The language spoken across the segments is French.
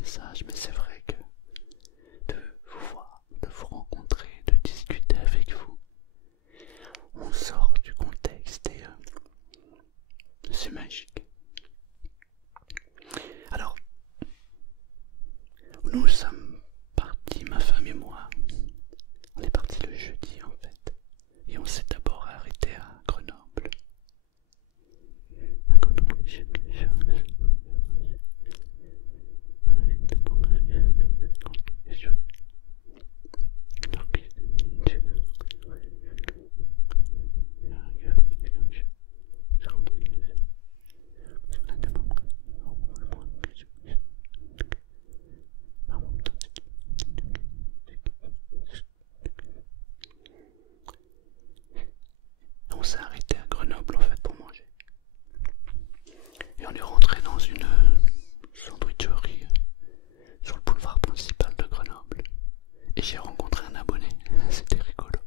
message, mais c'est vrai que de vous voir, de vous rencontrer, de discuter avec vous, on sort du contexte et c'est magique. Alors, nous sommes partis, ma femme et moi, on est partis le jeudi en fait, et on s'est d'abord arrêté à Grenoble. On s'est arrêté à Grenoble en fait pour manger. Et on est rentré dans une sandwicherie sur le boulevard principal de Grenoble. Et j'ai rencontré un abonné, c'était rigolo.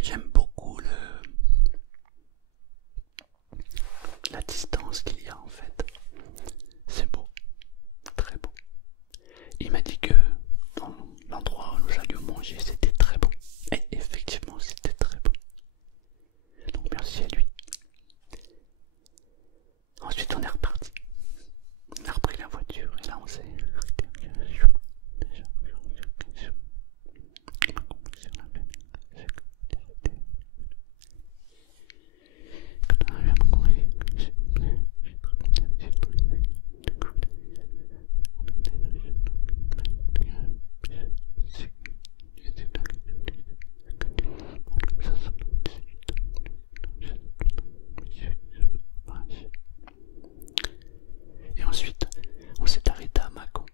J'aime beaucoup la distance qu'il y a en fait. C'est beau, très beau. Il m'a dit que dans l'endroit où nous allions manger c'était très bon. Et effectivement c'était très bon. Donc merci à lui. Ensuite on est reparti. On a repris la voiture et là on s'est arrêté. Et ensuite, on s'est arrêté à Mâcon.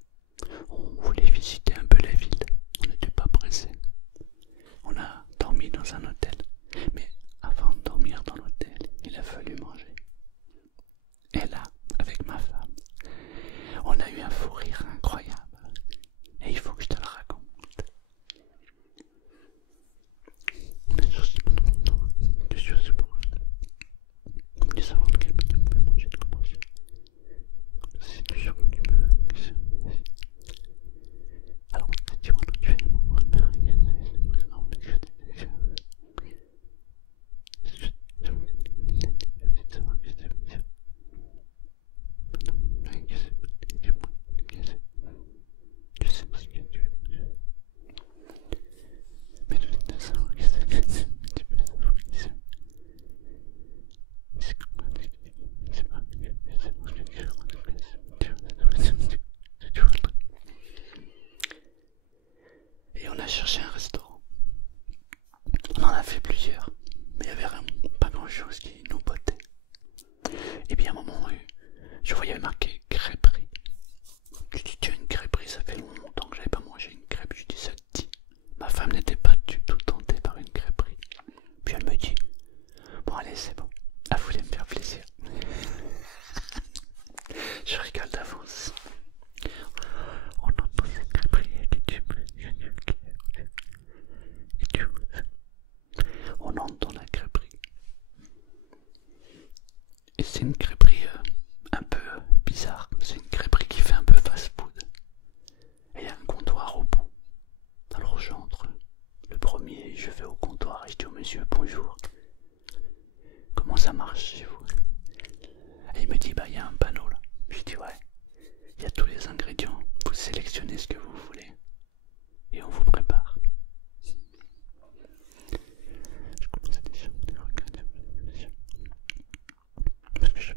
On voulait visiter un peu la ville. On n'était pas pressé. On a dormi dans un hôtel. Mais avant de dormir dans l'hôtel, il a fallu manger. Et là, avec ma femme, on a eu un fou rire incroyable. Et il faut que je te le raconte. On a cherché pendant longtemps. Je suis aussi pour on voulait savoir lequel on pouvait manger de commencer. C'est toujours qui me... Alors, tu vois, tu fais mon père, je sais pas ce que tu veux. Mais de toute façon, tu peux savoir qui c'est. C'est comme ça, c'est pas ce que tu vois. Tu vois le truc. Et on a cherché un restaurant. On en a fait plusieurs, mais il y avait vraiment pas grand chose qui nous bottait. Et puis à un moment, je voyais marqué crêperie. Je dis tiens, une crêperie, ça fait longtemps que j'avais pas mangé une crêpe. Je dis ça te dit. Ma femme n'était pas du tout tentée par une crêperie. Puis elle me dit bon allez c'est bon. Elle voulait me faire plaisir. Je rigole d'avance. On entend cette crêperie et tu on entre dans la crêperie. Et c'est une crêperie un peu bizarre. C'est une crêperie qui fait un peu fast-food. Et il y a un comptoir au bout. Alors j'entre. Le premier, je vais au comptoir et je dis au monsieur bonjour. Comment ça marche chez vous? Et il me dit bah il y a un panneau là. Je dis ouais. Il y a tous les ingrédients. Vous sélectionnez ce que vous voulez. Et on vous prépare. Je commence à déjà me regarder parce que je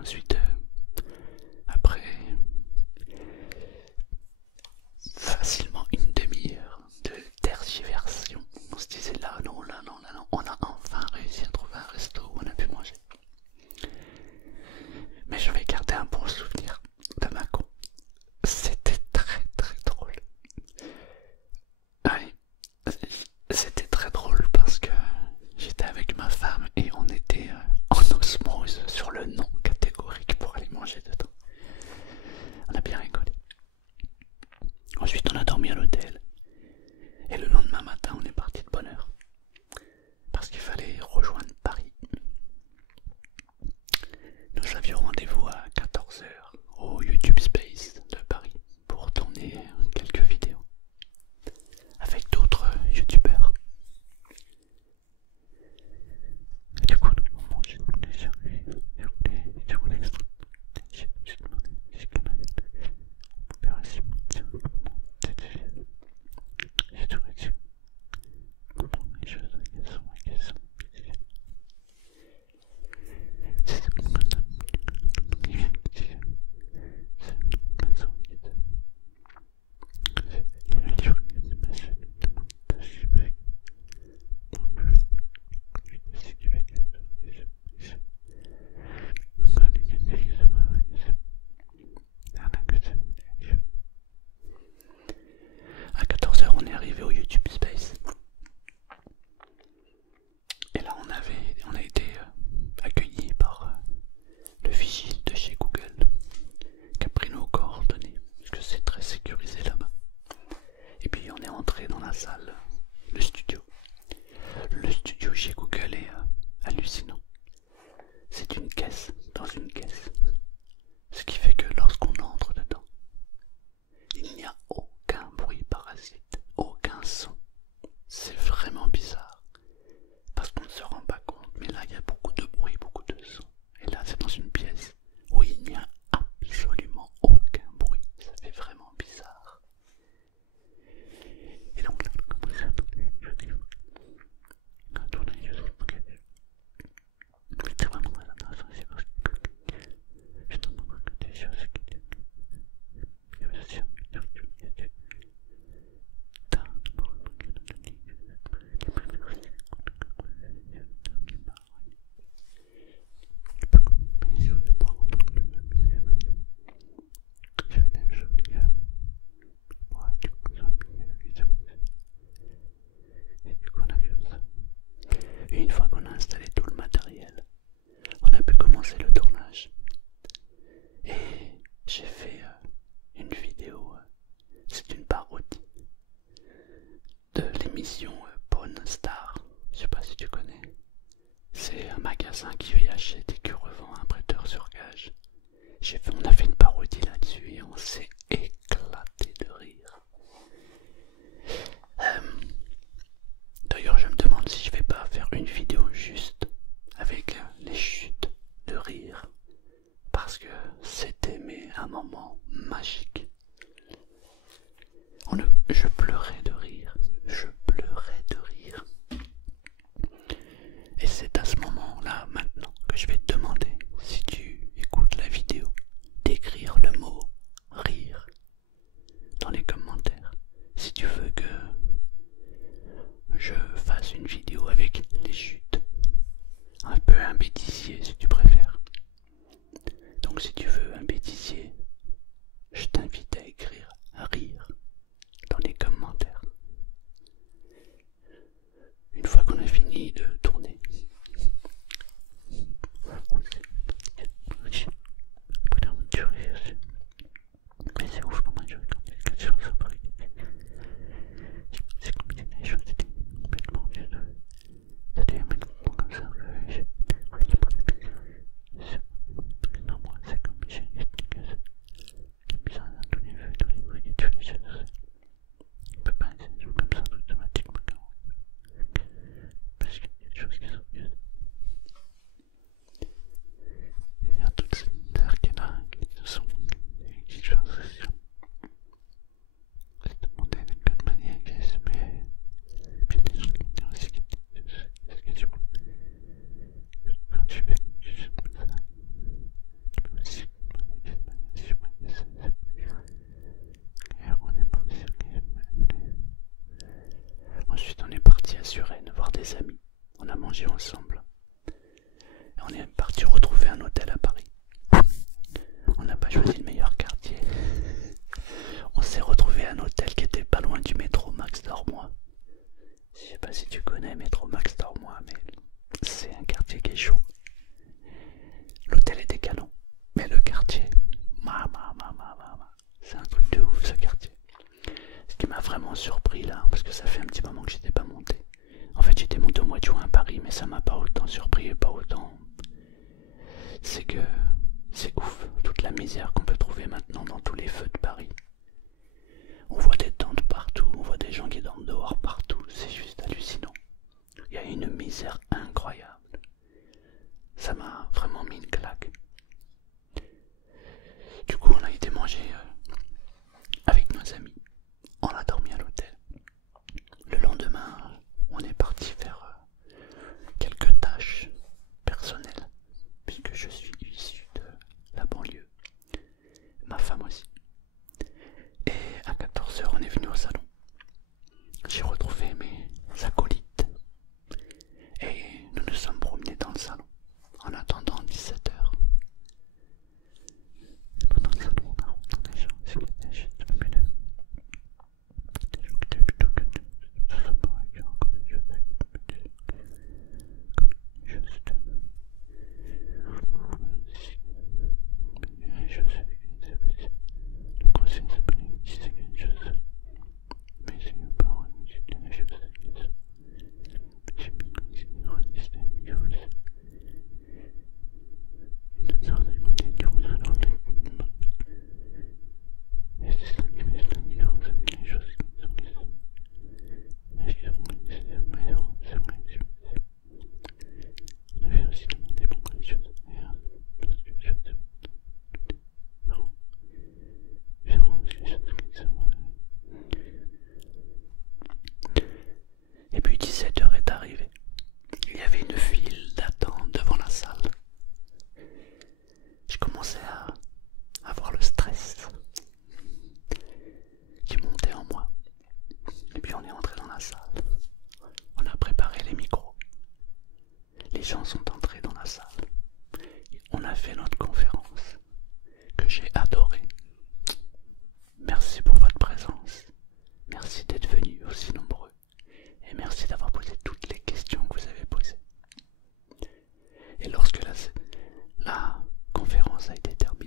ensuite, après facilement une demi-heure de tergiversation, on se disait là non, là non, là non, on a enfin réussi à trouver un resto où on a pu manger. Mais je vais garder un bon souvenir de Macon. C'était très très drôle. Ouais, c'était très drôle parce que j'étais avec ma femme et on était en osmose sur le nom catégorique pour aller manger dedans. On a bien rigolé. Ensuite on a dormi à l'hôtel et le lendemain matin on est parti de bonne heure parce qu'il fallait rejoindre Paris. Nous avions rendez-vous à 14 h au YouTube Space de Paris pour tourner quelques vidéos avec d'autres youtubeurs. Du coup, on mange déjà. Je voulais j'ai demandé si je connais opération. J'ai trouvé que comment les choses sont. À 14 h on est arrivé au YouTube Space. Et là on a été accueillis par le vigile de chez Google qui a pris nos coordonnées, parce que c'est très sécurisé là-bas. Et puis on est entré dans la salle, le studio. Le studio chez Google est hallucinant. C'est une caisse dans une caisse. Ce qui fait que lorsqu'on entre dedans, il n'y a aucun bruit parasite, aucun son. C'est vraiment bizarre. Parce qu'on ne se rend pas compte, mais là il y a beaucoup de bruit, beaucoup de son. Et là c'est dans une pièce où il n'y a absolument aucun bruit. Ça fait vraiment bizarre. Et donc là on a commencé à tourner. C'était vraiment très intéressant ici parce que je t'en demande des choses qui et une fois qu'on a installé tout le matériel, on a pu commencer le tournage. Et j'ai fait une vidéo, c'est une parodie de l'émission Pawn Star. Je sais pas si tu connais. C'est un magasin qui achète et qui revend un prêteur sur gage. On a fait une parodie là-dessus et on s'est éclaté de rire. D'ailleurs, je me demande si je vais pas faire une vidéo juste avec les chutes de rire, parce que c'était un moment magique. Je pleurais de rire, je pleurais de rire. Et c'est à ce moment-là, maintenant, que je vais te demander, si tu écoutes la vidéo, d'écrire le mot rire dans les commentaires. Si tu veux que je fasse une vidéo avec les chutes, un peu un bêtisier si tu préfères. Donc si tu veux un bêtisier, je t'invite à écrire rire dans les commentaires. Une fois qu'on a fini de tourner, mais c'est ouf comment je regarde quelque chose après. C'est comme si les choses étaient complètement juste. C'était complètement comme ça que j'ai. Non, moi c'est comme j'ai pas choisi le meilleur quartier. On s'est retrouvé à un hôtel qui était pas loin du métro Max Dormois. Je sais pas si tu connais métro Max Dormois, mais c'est un quartier qui est chaud. L'hôtel était canon, mais le quartier, c'est un truc de ouf ce quartier. Ce qui m'a vraiment surpris là, parce que ça fait un petit moment que j'étais pas monté. En fait j'étais monté au mois de juin à Paris, mais ça m'a pas autant surpris et pas autant. C'est que c'est ouf, toute la misère qu'on peut trouver maintenant dans tous les feux de Paris. On voit des tentes partout, on voit des gens qui dorment dehors partout, c'est juste hallucinant. Il y a une misère incroyable. Ça m'a vraiment mis une claque. Du coup on a été manger avec nos amis. On a dormi à l'hôtel. Le lendemain, on est parti faire quelques tâches personnelles, puisque je suis issu de la banlieue. Ma femme aussi. Et à 14 h, on est venu au salon. J'ai retrouvé mes acolytes. Et nous nous sommes promenés dans le salon, en attendant 17 h. Et pendant le salon, on a rencontré des gens, c'est qu'il y a des gens qui étaient plutôt que ça se paraît qu'il y a encore des choses comme je sais que la conscience c'est pas l'existence quelque chose, mais c'est une parole, mais c'est quelque chose j'ai mis comme si il restait quelque chose une sorte de côté du ressort et c'est ça qui fait ça qui ressort les choses qui sont et qui sont mais non, c'est vrai, on avait aussi demandé pourquoi les choses parce que les choses non, parce que les choses qui sont et puis 17 h est arrivé. Il y avait une file d'attente devant la salle. Je commençais à avoir le stress qui montait en moi. Et puis on est entré dans la salle. On a préparé les micros. Les gens sont entrés dans la salle. On a fait notre conférence que j'ai adorée. Merci pour votre présence. Merci d'être venus aussi nombreux. Et merci d'avoir posé toutes les questions que vous avez posées. Et lorsque la conférence a été terminée,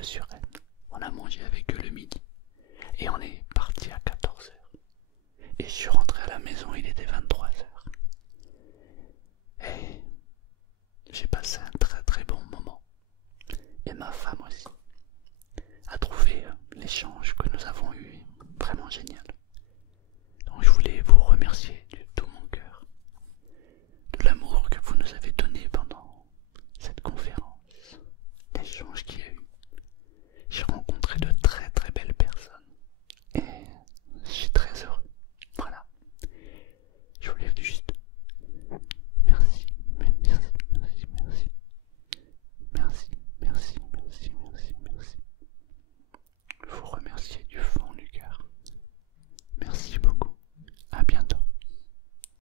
de Suresnes. On a mangé avec eux le midi. Et on est parti à 14 heures. Et je suis rentré à la maison, il était 23 heures. Et j'ai passé